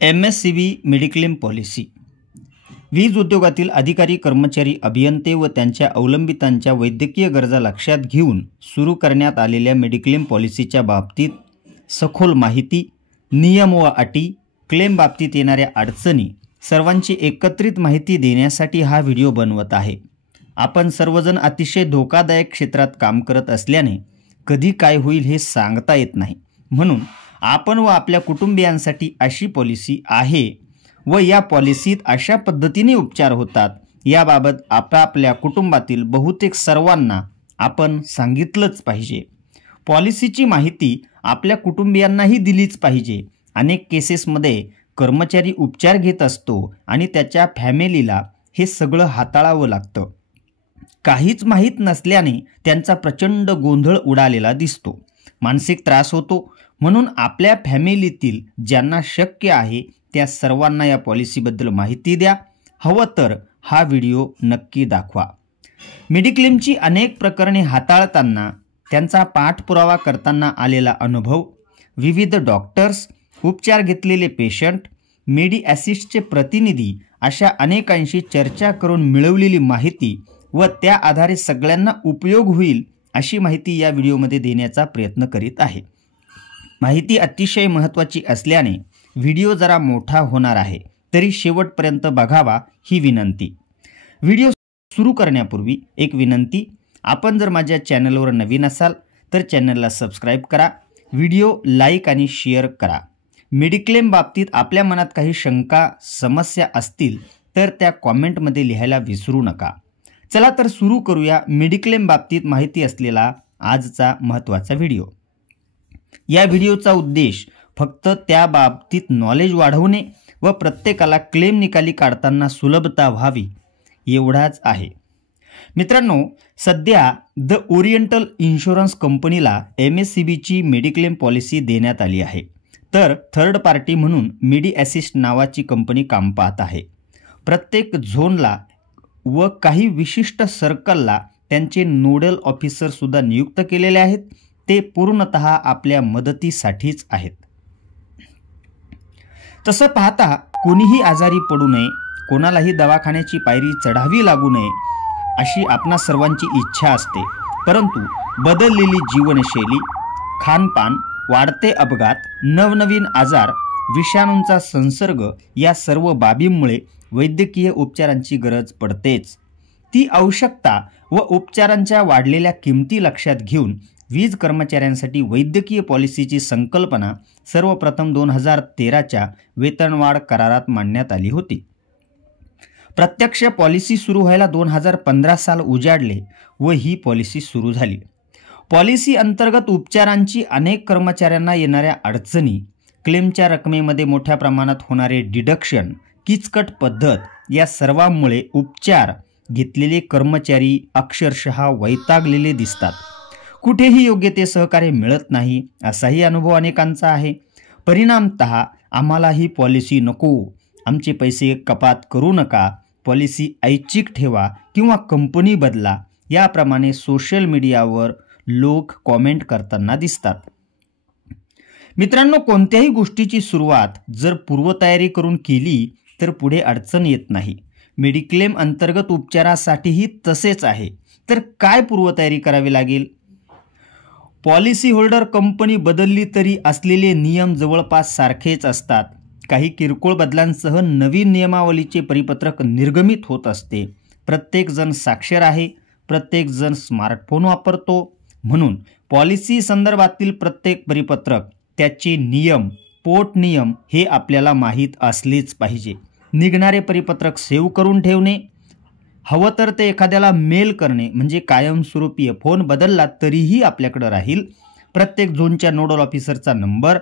MSCB mediclaim policy वीज उद्योगातील अधिकारी, कर्मचारी, अभियंते व त्यांच्या अवलंबितांच्या वैद्यकीय गरजा लक्षात घेऊन सुरू करण्यात आलेल्या मेडिक्लेम पॉलिसीच्या बाबतीत सखोल माहिती, नियम व अटी, क्लेम बाबतीत येणाऱ्या अडचणी सर्वांची एकत्रित माहिती देण्यासाठी हा व्हिडिओ बनवत आहे। आपण सर्वजण अतिशय धोकादायक क्षेत्रात काम करत असल्याने कधी काय होईल हे सांगता येत नाही, म्हणून आपण व आपल्या कुटुंबियांसाठी अशी पॉलिसी आहे व या पॉलिसीत अशा पद्धतीने उपचार होतात याबाबत आपापल्या कुटुंबातील बहुतेक सर्वांना आपण सांगितलंच पाहिजे। पॉलिसीची माहिती आपल्या कुटुंबियांनाही दिलीच पाहिजे। अनेक केसेसमध्ये कर्मचारी उपचार घेत असतो आणि त्याच्या फॅमिलीला हे सगळं हाताळावं लागतं। काहीच माहीत नसल्याने त्यांचा प्रचंड गोंधळ उडालेला दिसतो, मानसिक त्रास होतो। म्हणून आपल्या फॅमिलीतील ज्यांना शक्य आहे त्या सर्वांना या पॉलिसीबद्दल माहिती द्या। हवं तर हा व्हिडिओ नक्की दाखवा। मेडिक्लेमची अनेक प्रकरणे हाताळताना, त्यांचा पाठपुरावा करताना आलेला अनुभव, विविध डॉक्टर्स, उपचार घेतलेले पेशंट, मेडी असिस्टचे प्रतिनिधी अशा अनेकांशी चर्चा करून मिळवलेली माहिती व त्या आधारे सगळ्यांना उपयोग होईल अशी माहिती या व्हिडिओमध्ये देण्याचा प्रयत्न करीत आहे। माहिती अतिशय महत्त्वाची असल्याने व्हिडिओ जरा मोठा होणार आहे, तरी शेवटपर्यंत बघावा ही विनंती। व्हिडिओ सुरू करण्यापूर्वी एक विनंती, आपण जर माझ्या चॅनलवर नवीन असाल तर चॅनलला सबस्क्राईब करा, व्हिडिओ लाईक आणि शेअर करा। मेडिक्लेम बाबतीत आपल्या मनात काही शंका, समस्या असतील तर त्या कॉमेंटमध्ये लिहायला विसरू नका। चला तर सुरू करूया मेडिक्लेम बाबतीत माहिती असलेला आजचा महत्त्वाचा व्हिडिओ। या व्हिडिओचा उद्देश फक्त त्या बाबतीत नॉलेज वाढवणे व प्रत्येकाला क्लेम निकाली काढताना सुलभता व्हावी एवढाच आहे। मित्रांनो, सध्या द ओरिएंटल इन्शुरन्स कंपनीला MSCBची मेडिक्लेम पॉलिसी देण्यात आली आहे, तर थर्ड पार्टी म्हणून मेडी असिस्ट नावाची कंपनी काम पाहत आहे। प्रत्येक झोनला व काही विशिष्ट सर्कलला त्यांचे नोडल ऑफिसर सुद्धा नियुक्त केलेले आहेत। ते पूर्णतः आपल्या मदतीसाठीच आहेत। तसं पाहता कोणीही आजारी पडू नये, कोणालाही दवाखान्याची पायरी चढावी लागू नये अशी आपणा सर्वांची इच्छा असते, परंतु बदललेली जीवनशैली, खानपान, वाढते अपघात, नवनवीन आजार, विषाणूंचा संसर्ग या सर्व बाबींमुळे वैद्यकीय उपचारांची गरज पडतेच। ती आवश्यकता व उपचारांच्या वाढलेल्या किमती लक्षात घेऊन वीज कर्मचाऱ्यांसाठी वैद्यकीय पॉलिसीची संकल्पना सर्वप्रथम 2013च्या वेतनवाढ करारात मांडण्यात आली होती। प्रत्यक्ष पॉलिसी सुरू व्हायला 2015 साल उजाडले व ही पॉलिसी सुरू झाली। पॉलिसी अंतर्गत उपचारांची अनेक कर्मचाऱ्यांना येणाऱ्या अडचणी, क्लेमच्या रकमेमध्ये मोठ्या प्रमाणात होणारे डिडक्शन, किचकट पद्धत या सर्वांमुळे उपचार घेतलेले कर्मचारी अक्षरशः वैतागलेले दिसतात। कुठेही योग्य ते सहकार्य मिळत नाही असाही अनुभव अनेकांचा आहे। परिणामतः आम्हाला ही पॉलिसी नको, आमचे पैसे कपात करू नका, पॉलिसी ऐच्छिक ठेवा किंवा कंपनी बदला याप्रमाणे सोशल मीडियावर लोक कॉमेंट करताना दिसतात। मित्रांनो, कोणत्याही गोष्टीची सुरुवात जर पूर्वतयारी करून केली तर पुढे अडचण येत नाही। मेडिक्लेम अंतर्गत उपचारासाठीही तसेच आहे। तर काय पूर्वतयारी करावी लागेल? पॉलिसी होल्डर कंपनी बदलली तरी असलेले नियम जवळपास सारखेच असतात। काही किरकोळ बदलांसह नवीन नियमावलीचे परिपत्रक निर्गमित होत असते। प्रत्येक जण साक्षर आहे, प्रत्येक जण स्मार्टफोन वापरतो, म्हणून पॉलिसी संदर्भातील प्रत्येक परिपत्रक, त्याचे नियम, पोट नियम हे आपल्याला माहीत असलेच पाहिजे। निघणारे परिपत्रक सेव्ह करून ठेवणे, हवं तर ते एखाद्याला मेल करणे, म्हणजे कायमस्वरूपी फोन बदलला तरीही आपल्याकडे राहील। प्रत्येक झोनच्या नोडल ऑफिसरचा नंबर,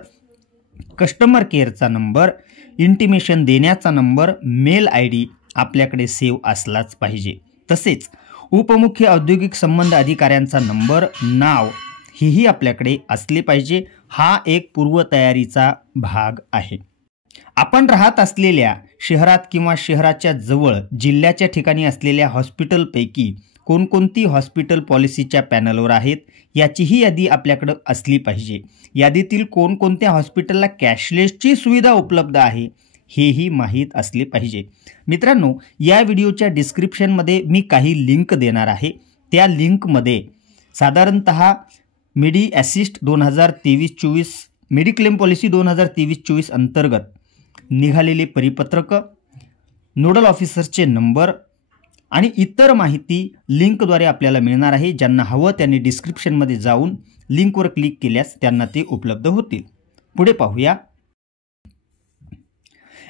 कस्टमर केअरचा नंबर, इंटिमेशन देण्याचा नंबर, मेल ID आपल्याकडे सेव्ह असलाच पाहिजे। तसेच उपमुख्य औद्योगिक संबंध अधिकाऱ्यांचा नंबर, नाव हेही आपल्याकडे असले पाहिजे। हा एक पूर्वतयारीचा भाग आहे। आपण राहत असलेल्या शहरात किंवा शहराच्या जवळ जिल्ह्याच्या ठिकाणी असलेल्या हॉस्पिटलपैकी कोणकोणती हॉस्पिटल पॉलिसीच्या पॅनलवर आहेत याचीही यादी आपल्याकडे असली पाहिजे। यादीतील कोणकोणत्या हॉस्पिटलला कॅशलेसची सुविधा उपलब्ध आहे हेही माहीत असले पाहिजे. मित्रांनो, या व्हिडिओच्या डिस्क्रिप्शनमध्ये मी काही लिंक देणार आहे. त्या लिंकमध्ये साधारणतः मेडी असिस्ट 2023-24 मेडिक्लेम पॉलिसी 2023-24 अंतर्गत निघालेले परिपत्रक, नोडल ऑफिसर्सचे नंबर आणि इतर माहिती लिंकद्वारे आपल्याला मिळणार आहे. ज्यांना हवं त्यांनी डिस्क्रिप्शनमध्ये जाऊन लिंकवर क्लिक केल्यास त्यांना ते उपलब्ध होतील. पुढे पाहूया.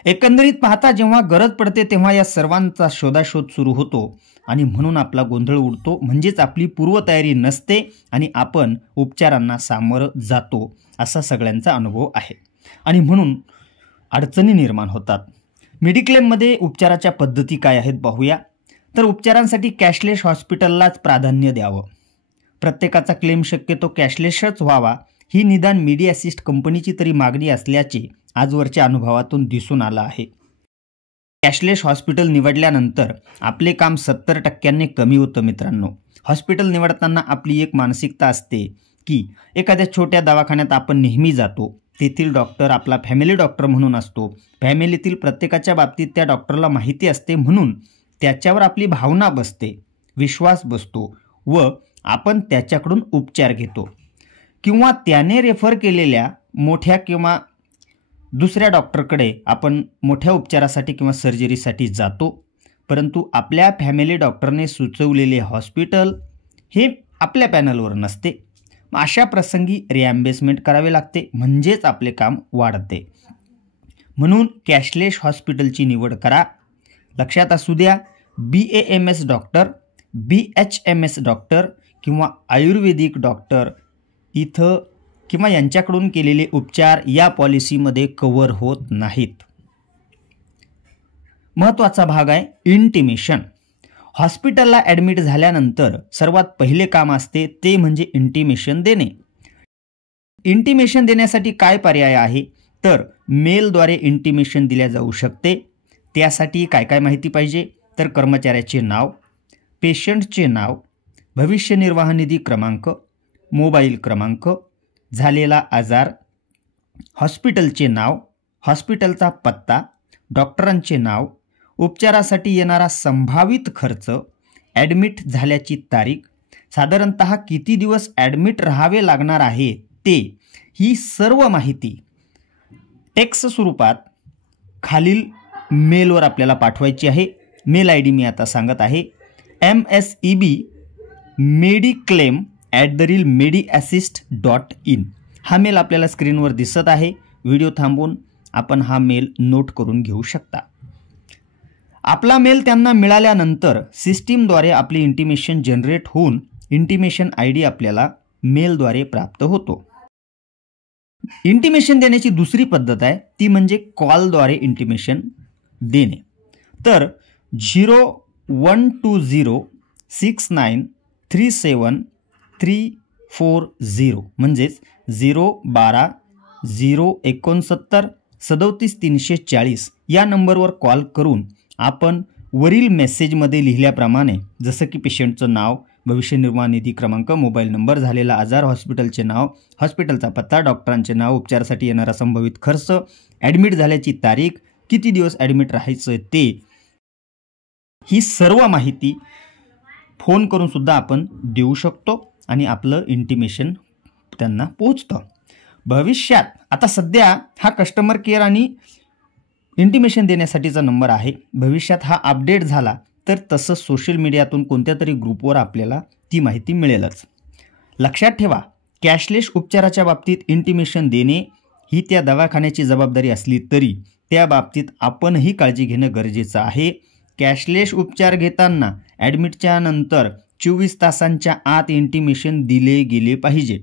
एकंदरीत पाहता जेव्हा गरज पडते तेव्हा या सर्वांचा शोधाशोध सुरू होतो आणि म्हणून आपला गोंधळ उडतो, म्हणजेच आपली पूर्वतयारी नसते आणि आपण उपचारांना सामोरं जातो असा सगळ्यांचा अनुभव आहे आणि म्हणून अडचणी निर्माण होतात. मेडिक्लेममध्ये उपचाराच्या पद्धती काय आहेत पाहूया. तर उपचारांसाठी कॅशलेस हॉस्पिटललाच प्राधान्य द्यावं. प्रत्येकाचा क्लेम शक्यतो कॅशलेसच व्हावा ही निदान मेडी असिस्ट कंपनीची तरी मागणी असल्याचे आजवरच्या अनुभवातून दिसून आलं आहे. कॅशलेस हॉस्पिटल निवडल्यानंतर आपले काम 70% कमी होतं. मित्रांनो, हॉस्पिटल निवडताना आपली एक मानसिकता असते की एखाद्या छोट्या दवाखान्यात आपण नेहमी जातो, तेथील डॉक्टर आपला फॅमिली डॉक्टर म्हणून असतो, फॅमिलीतील प्रत्येकाच्या बाबतीत त्या डॉक्टरला माहिती असते, म्हणून त्याच्यावर आपली भावना बसते, विश्वास बसतो व आपण त्याच्याकडून उपचार घेतो किंवा त्याने रेफर केलेल्या मोठ्या किंवा दुसऱ्या डॉक्टरकडे आपण मोठ्या उपचारासाठी किंवा सर्जरीसाठी जातो. परंतु आपल्या फॅमिली डॉक्टरने सुचवलेले हॉस्पिटल हे आपल्या पॅनलवर नसते. अशा प्रसंगी रिॲम्बर्समेंट करावे लागते, म्हणजेच आपले काम वाढते. म्हणून कॅशलेस हॉस्पिटलची निवड करा. लक्षात असू द्या, BAMS डॉक्टर, BHMS डॉक्टर किंवा आयुर्वेदिक डॉक्टर इथं किंवा यांच्याकडून केलेले उपचार या पॉलिसीमध्ये कव्हर होत नाहीत. महत्त्वाचा भाग आहे इंटिमेशन. हॉस्पिटलला ॲडमिट झाल्यानंतर सर्वात पहिले काम असते ते म्हणजे इंटिमेशन देणे. इंटिमेशन देण्यासाठी काय पर्याय आहे तर मेलद्वारे इंटिमेशन दिल्या जाऊ शकते. त्यासाठी काय काय माहिती पाहिजे तर कर्मचाऱ्याचे नाव, पेशंटचे नाव, भविष्य निर्वाह निधी क्रमांक, मोबाईल क्रमांक, झालेला आजार, हॉस्पिटलचे नाव, हॉस्पिटलचा पत्ता, डॉक्टरांचे नाव, उपचारासाठी येणारा संभावित खर्च, ॲडमिट झाल्याची तारीख, साधारणतः किती दिवस ॲडमिट राहावे लागणार आहे ते, ही सर्व माहिती टेक्स्ट स्वरूपात खालील मेलवर आपल्याला पाठवायची आहे. मेल ID मी आता सांगत आहे. msebmediclaim@mediassist.in. हा मेल आपल्याला स्क्रीनवर दिसत आहे. व्हिडिओ थांबवून आपण हा मेल नोट करून घेऊ शकता. आपला मेल त्यांना मिळाल्यानंतर सिस्टीमद्वारे आपली इंटिमेशन जनरेट होऊन इंटिमेशन ID आपल्याला मेलद्वारे प्राप्त होतो. इंटिमेशन देण्याची दुसरी पद्धत आहे ती म्हणजे कॉलद्वारे इंटिमेशन देणे. तर 01206937 म्हणजेच 012-069-37340 या नंबरवर कॉल करून आपण वरील मेसेजमध्ये लिहिल्याप्रमाणे जसं की पेशंटचं नाव, भविष्य निर्वाह निधी क्रमांक, मोबाईल नंबर, झालेला आजार, हॉस्पिटलचे नाव, हॉस्पिटलचा पत्ता, डॉक्टरांचे नाव, उपचारासाठी येणारा संभावित खर्च, ॲडमिट झाल्याची तारीख, किती दिवस ॲडमिट राहायचं ते, ही सर्व माहिती फोन करून सुद्धा आपण देऊ शकतो आणि आपलं इंटिमेशन त्यांना पोहोचतं. भविष्यात आता सध्या हा कस्टमर केअर आणि इंटिमेशन देण्यासाठीचा नंबर आहे. भविष्यात हा अपडेट झाला तर तसं सोशल मीडियातून कोणत्या तरी ग्रुपवर आपल्याला ती माहिती मिळेलच. लक्षात ठेवा, कॅशलेस उपचाराच्या बाबतीत इंटिमेशन देणे ही त्या दवाखान्याची जबाबदारी असली तरी त्या बाबतीत आपणही काळजी घेणं गरजेचं आहे. कॅशलेस उपचार घेताना ॲडमिटच्या नंतर 24 तासांच्या आत इंटिमेशन दिले गेले पाहिजे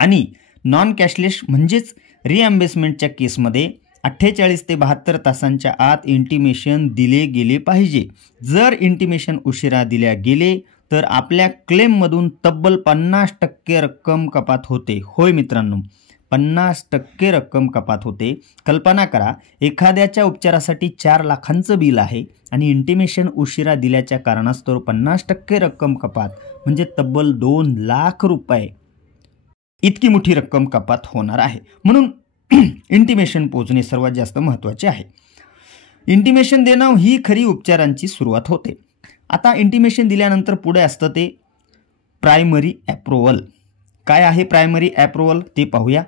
आणि नॉन कॅशलेस म्हणजेच रिॲम्बर्समेंटच्या केसमध्ये 48 ते 72 तासांच्या आत इंटिमेशन दिले गेले पाहिजे. जर इंटिमेशन उशिरा दिल्या गेले तर आपल्या क्लेममधून तब्बल 50% रक्कम कपात होते. होय मित्रांनो, 50% रक्कम कपात होते. कल्पना करा, एखाद्याच्या उपचारासाठी 4 लाखांचं बिल आहे आणि इंटिमेशन उशिरा दिल्याच्या कारणास्तव 50% रक्कम कपात म्हणजे तब्बल 2 लाख रुपये इतकी मोठी रक्कम कपात होणार आहे. म्हणून इंटिमेशन पोचणे सर्वात जास्त महत्त्वाचे आहे. इंटिमेशन देणं ही खरी उपचारांची सुरुवात होते. आता इंटिमेशन दिल्यानंतर पुढे असतं ते प्रायमरी अप्रूव्हल. काय आहे प्रायमरी अप्रूव्हल ते पाहूया.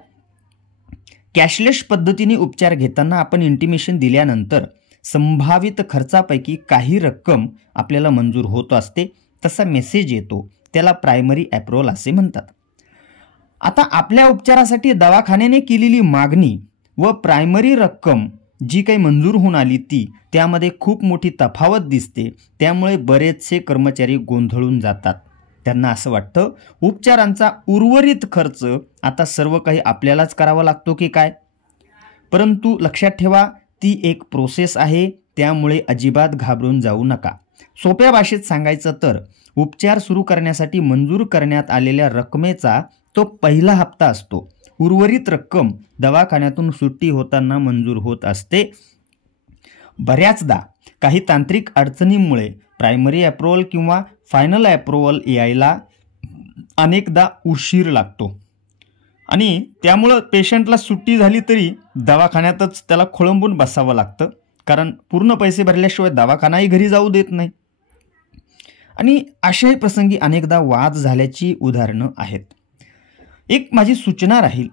कॅशलेस पद्धतीने उपचार घेताना आपण इंटिमेशन दिल्यानंतर संभावित खर्चापैकी काही रक्कम आपल्याला मंजूर होत असते. तसा मेसेज येतो, त्याला प्रायमरी अप्रूव्हल असे म्हणतात. आता आपल्या उपचारासाठी दवाखान्याने केलेली मागणी व प्रायमरी रक्कम जी काही मंजूर होऊन आली त्यामध्ये खूप मोठी तफावत दिसते. त्यामुळे बरेचसे कर्मचारी गोंधळून जातात. त्यांना असं वाटतं उपचारांचा उर्वरित खर्च आता सर्व काही आपल्यालाच करावा लागतो की काय. परंतु लक्षात ठेवा, ती एक प्रोसेस आहे, त्यामुळे अजिबात घाबरून जाऊ नका. सोप्या भाषेत सांगायचं तर उपचार सुरू करण्यासाठी मंजूर करण्यात आलेल्या रकमेचा तो पहिला हप्ता असतो. उर्वरित रक्कम दवाखान्यातून सुट्टी होताना मंजूर होत असते. बऱ्याचदा काही तांत्रिक अडचणींमुळे प्रायमरी अप्रूव्हल किंवा फायनल अप्रूव्हल यायला अनेकदा उशीर लागतो आणि त्यामुळं पेशंटला सुट्टी झाली तरी दवाखान्यातच त्याला खोळंबून बसावं लागतं, कारण पूर्ण पैसे भरल्याशिवाय दवाखानाही घरी जाऊ देत नाही. आणि अशाही प्रसंगी अनेकदा वाद झाल्याची उदाहरणं आहेत. एक माझी सूचना राहील,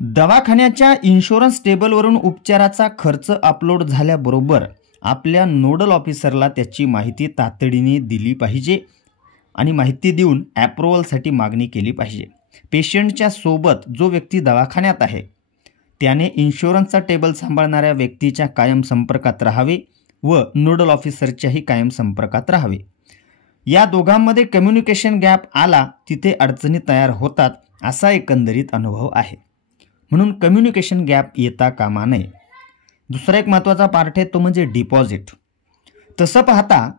दवाखान्याच्या इन्शुरन्स टेबलवरून उपचाराचा खर्च अपलोड झाल्याबरोबर आपल्या नोडल ऑफिसरला त्याची माहिती तातडीने दिली पाहिजे आणि माहिती देऊन अप्रूव्हलसाठी मागणी केली पाहिजे. पेशंटच्या सोबत जो व्यक्ती दवाखान्यात आहे त्याने इन्शुरन्सचा टेबल सांभाळणाऱ्या व्यक्तीच्या कायम संपर्कात राहावे व नोडल ऑफिसरच्याही कायम संपर्कात राहावे. या दोघांमध्ये कम्युनिकेशन गॅप आला तिथे अडचणी तयार होतात असा एकंदरीत अनुभव आहे. म्हणून कम्युनिकेशन गॅप येता कामा नये. दुसरा एक महत्त्वाचा पार्ट आहे तो म्हणजे डिपॉझिट. तसं पाहता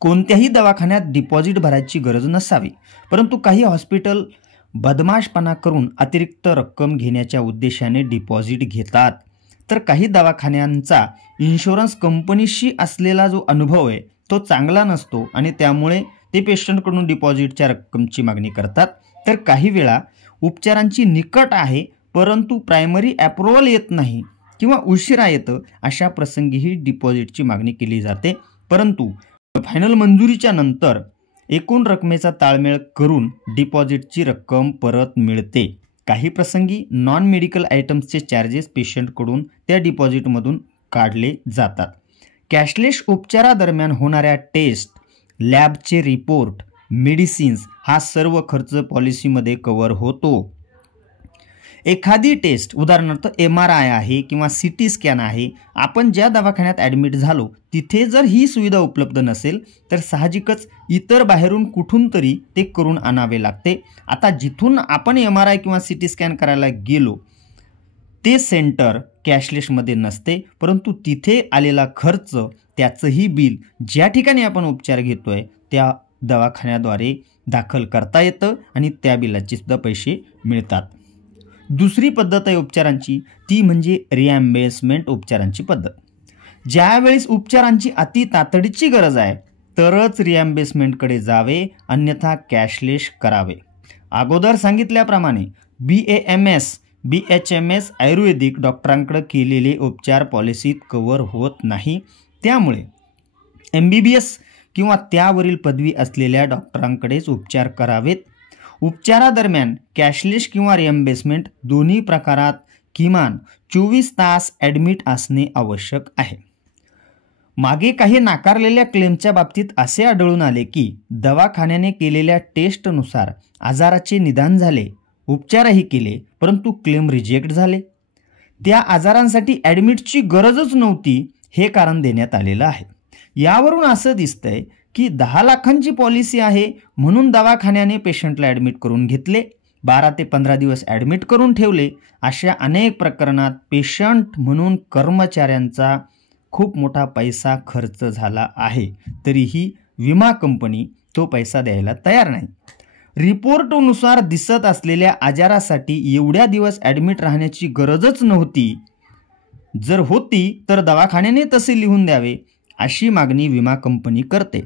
कोणत्याही दवाखान्यात डिपॉझिट भरायची गरज नसावी, परंतु काही हॉस्पिटल बदमाशपणा करून अतिरिक्त रक्कम घेण्याच्या उद्देशाने डिपॉझिट घेतात. तर काही दवाखान्यांचा इन्शुरन्स कंपनीशी असलेला जो अनुभव आहे तो चांगला नसतो आणि त्यामुळे ते पेशंटकडून डिपॉझिटच्या रक्कमची मागणी करतात. तर काही वेळा उपचारांची निकट आहे परंतु प्रायमरी अप्रूव्हल येत नाही किंवा उशिरा येतं, अशा प्रसंगीही डिपॉझिटची मागणी केली जाते. परंतु फायनल मंजुरीच्या नंतर एकूण रकमेचा ताळमेळ करून डिपॉझिटची रक्कम परत मिळते. काही प्रसंगी नॉन मेडिकल आयटम्सचे चार्जेस पेशंटकडून त्या डिपॉझिटमधून काढले जातात. कॅशलेस उपचारादरम्यान होणाऱ्या टेस्ट, लॅबचे रिपोर्ट, मेडिसिन्स हा सर्व खर्च पॉलिसीमध्ये कव्हर होतो. एखादी टेस्ट उदाहरणार्थ MRI आहे किंवा CT स्कॅन आहे, आपण ज्या दवाखान्यात ॲडमिट झालो तिथे जर ही सुविधा उपलब्ध नसेल तर साहजिकच इतर बाहेरून कुठून तरी ते करून आणावे लागते. आता जिथून आपण MRI किंवा CT स्कॅन करायला गेलो ते सेंटर कॅशलेसमध्ये नसते, परंतु तिथे आलेला खर्च त्याचंही बिल ज्या ठिकाणी आपण उपचार घेतोय त्या दवाखान्याद्वारे दाखल करता येतं आणि त्या बिलाचे सुद्धा पैसे मिळतात. दुसरी पद्धत आहे उपचारांची, ती म्हणजे रिॲम्बर्समेंट उपचारांची पद्धत. ज्यावेळेस उपचारांची अति तातडीची गरज आहे तरच रिॲम्बर्समेंटकडे जावे, अन्यथा कॅशलेस करावे. अगोदर सांगितल्याप्रमाणे BAMS, BHMS आयुर्वेदिक डॉक्टरांकडे केलेले उपचार पॉलिसीत कव्हर होत नाही. त्यामुळे MBBS किंवा त्यावरील पदवी असलेल्या डॉक्टरांकडेच उपचार करावेत. उपचारादरम्यान कॅशलेस किंवा रिॲम्बर्समेंट दोन्ही प्रकारात किमान 24 तास ॲडमिट असणे आवश्यक आहे. मागे काही नाकारलेल्या क्लेमच्या बाबतीत असे आढळून आले की दवाखान्याने केलेल्या टेस्टनुसार आजाराचे निदान झाले, उपचारही केले, परंतु क्लेम रिजेक्ट झाले. त्या आजारांसाठी ॲडमिटची गरजच नव्हती हे कारण देण्यात आलेलं आहे. यावरून असं दिसतंय की 10 लाखांची पॉलिसी आहे म्हणून दवाखान्याने पेशंटला ॲडमिट करून घेतले, 12 ते 15 दिवस ॲडमिट करून ठेवले. अशा अनेक प्रकरणात पेशंट म्हणून कर्मचाऱ्यांचा खूप मोठा पैसा खर्च झाला आहे, तरीही विमा कंपनी तो पैसा द्यायला तयार नाही. रिपोर्टनुसार दिसत असलेल्या आजारासाठी एवढ्या दिवस ॲडमिट राहण्याची गरजच नव्हती. जर होती तर दवाखान्याने तसे लिहून द्यावे अशी मागणी विमा कंपनी करते.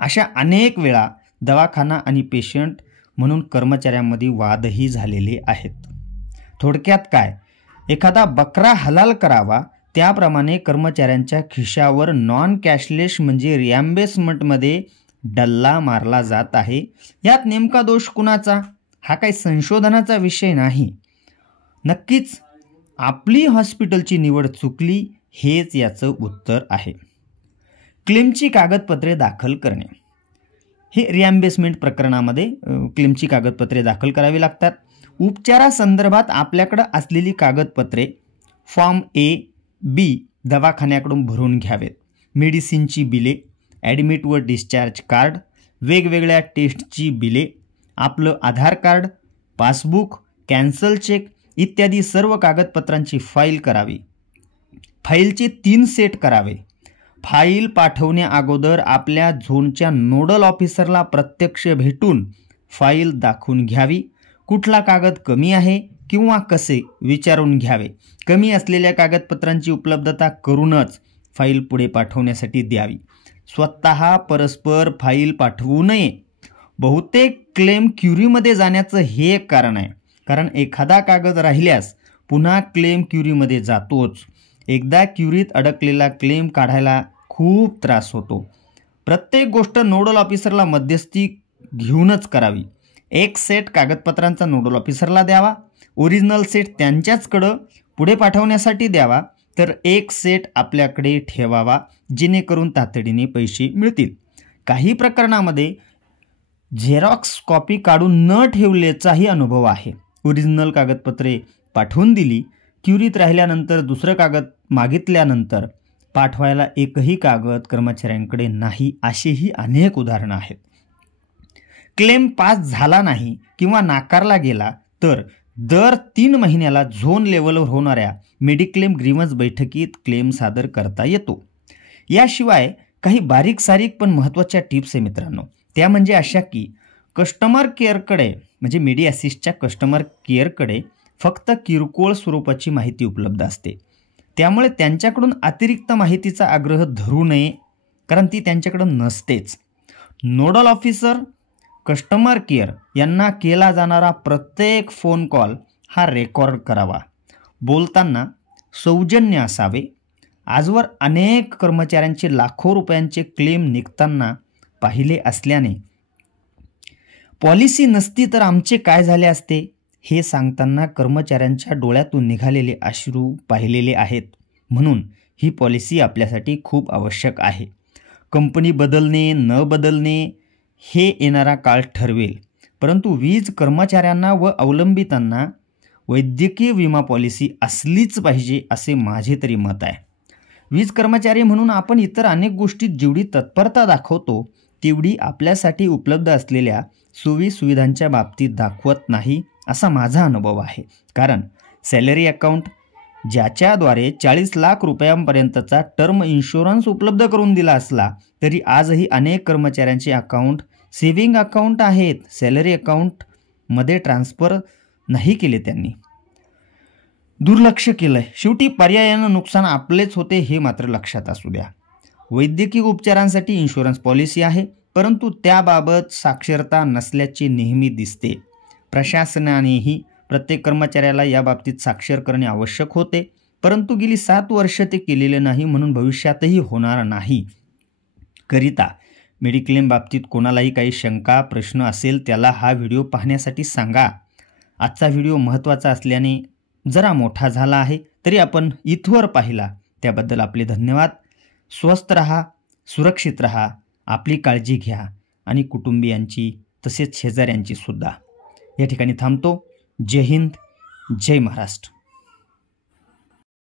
अशा अनेक वेळा दवाखाना आणि पेशंट म्हणून कर्मचाऱ्यांमध्ये वादही झालेले आहेत. थोडक्यात काय, एखादा बकरा हलाल करावा त्याप्रमाणे कर्मचाऱ्यांच्या खिशावर नॉन कॅशलेस म्हणजे रिॲम्बर्समेंटमध्ये डल्ला मारला जात आहे. यात नेमका दोष कुणाचा? हा काही संशोधनाचा विषय नाही. नक्कीच आपली हॉस्पिटलची निवड चुकली हेच याचं उत्तर आहे. क्लेमची कागदपत्रे दाखल करणे. हे रिॲम्बर्समेंट प्रकरणामध्ये क्लेमची कागदपत्रे दाखल करावी लागतात. उपचारासंदर्भात आपल्याकडं असलेली कागदपत्रे फॉर्म A, B दवाखान्याकडून भरून घ्यावेत. मेडिसिनची बिले, ॲडमिट व डिस्चार्ज कार्ड, वेगवेगळ्या टेस्टची बिले, आपलं आधार कार्ड, पासबुक, कॅन्सल चेक इत्यादी सर्व कागदपत्रांची फाईल करावी. फाईलचे 3 सेट करावे. फाईल पाठवण्या अगोदर आपल्या झोनच्या नोडल ऑफिसरला प्रत्यक्ष भेटून फाईल दाखवून घ्यावी. कुठला कागद कमी आहे किंवा कसे विचारून घ्यावे. कमी असलेल्या कागदपत्रांची उपलब्धता करूनच फाईल पुढे पाठवण्यासाठी द्यावी. स्वतः परस्पर फाईल पाठवू नये. बहुतेक क्लेम क्युरीमध्ये जाण्याचं हे एक कारण आहे. कारण एखादा कागद राहिल्यास पुन्हा क्लेम क्युरीमध्ये जातोच. एकदा क्युरीत अडकलेला क्लेम काढायला खूप त्रास होतो. प्रत्येक गोष्ट नोडल ऑफिसरला मध्यस्थी घेऊनच करावी. एक सेट कागदपत्रांचा नोडल ऑफिसरला द्यावा. ओरिजिनल सेट त्यांच्याचकडं पुढे पाठवण्यासाठी द्यावा. तर एक सेट आपल्याकडे ठेवावा जेणेकरून तातडीने पैसे मिळतील. काही प्रकरणामध्ये झेरॉक्स कॉपी काढून न ठेवल्याचाही अनुभव आहे. ओरिजिनल कागदपत्रे पाठवून दिली, क्युरीत राहिल्यानंतर दुसरं कागद मागितल्यानंतर पाठवायला एकही कागद कर्मचाऱ्यांकडे नाही, अशीही अनेक उदाहरणं आहेत. क्लेम पास झाला नाही किंवा नाकारला गेला तर दर 3 महिन्याला झोन लेवलवर होणाऱ्या मेडिक्लेम ग्रीव्हन्स बैठकीत क्लेम सादर करता येतो. याशिवाय काही बारीक सारीक पण महत्त्वाच्या टिप्स आहे मित्रांनो. त्या म्हणजे अशा की कस्टमर केअरकडे म्हणजे मेडी असिस्टच्या कस्टमर केअरकडे फक्त किरकोळ स्वरूपाची माहिती उपलब्ध असते. त्यामुळे त्यांच्याकडून अतिरिक्त माहितीचा आग्रह धरू नये, कारण ती त्यांच्याकडून नसतेच. नोडल ऑफिसर, कस्टमर केअर यांना केला जाणारा प्रत्येक फोन कॉल हा रेकॉर्ड करावा. बोलताना सौजन्य असावे. आजवर अनेक कर्मचाऱ्यांचे लाखो रुपयांचे क्लेम निघताना पाहिले असल्याने पॉलिसी नसती तर आमचे काय झाले असते हे सांगताना कर्मचाऱ्यांच्या डोळ्यातून निघालेले अश्रू पाहिलेले आहेत. म्हणून ही पॉलिसी आपल्यासाठी खूप आवश्यक आहे. कंपनी बदलणे न बदलणे हे येणारा काळ ठरवेल, परंतु वीज कर्मचाऱ्यांना व अवलंबितांना वैद्यकीय विमा पॉलिसी असलीच पाहिजे असे माझे तरी मत आहे. वीज कर्मचारी म्हणून आपण इतर अनेक गोष्टीत जेवढी तत्परता दाखवतो तेवढी आपल्यासाठी उपलब्ध असलेल्या सोयीसुविधांच्या बाबतीत दाखवत नाही असा माझा अनुभव आहे. कारण सॅलरी अकाउंट ज्याच्याद्वारे 40 लाख रुपयांपर्यंतचा टर्म इन्शुरन्स उपलब्ध करून दिला असला तरी आजही अनेक कर्मचाऱ्यांचे अकाउंट सेव्हिंग अकाउंट आहेत. सॅलरी अकाउंटमध्ये ट्रान्सफर नाही केले, त्यांनी दुर्लक्ष केलं आहे. शेवटी पर्यायानं नुकसान आपलेच होते हे मात्र लक्षात असू द्या. वैद्यकीय उपचारांसाठी इन्शुरन्स पॉलिसी आहे, परंतु त्याबाबत साक्षरता नसल्याचे नेहमी दिसते. प्रशासनानेही प्रत्येक कर्मचाऱ्याला याबाबतीत साक्षर करणे आवश्यक होते, परंतु गेली 7 वर्ष ते केलेले नाही, म्हणून भविष्यातही होणार नाही. करिता मेडिक्लेम बाबतीत कोणालाही काही शंका प्रश्न असेल त्याला हा व्हिडिओ पाहण्यासाठी सांगा. आजचा व्हिडिओ महत्त्वाचा असल्याने जरा मोठा झाला आहे, तरी आपण इथवर पाहिला त्याबद्दल आपले धन्यवाद. स्वस्थ रहा, सुरक्षित रहा, आपली काळजी घ्या आणि कुटुंबियांची तसेच शेजाऱ्यांची सुद्धा. या ठिकाणी थांबतो. जय हिंद, जय महाराष्ट्र.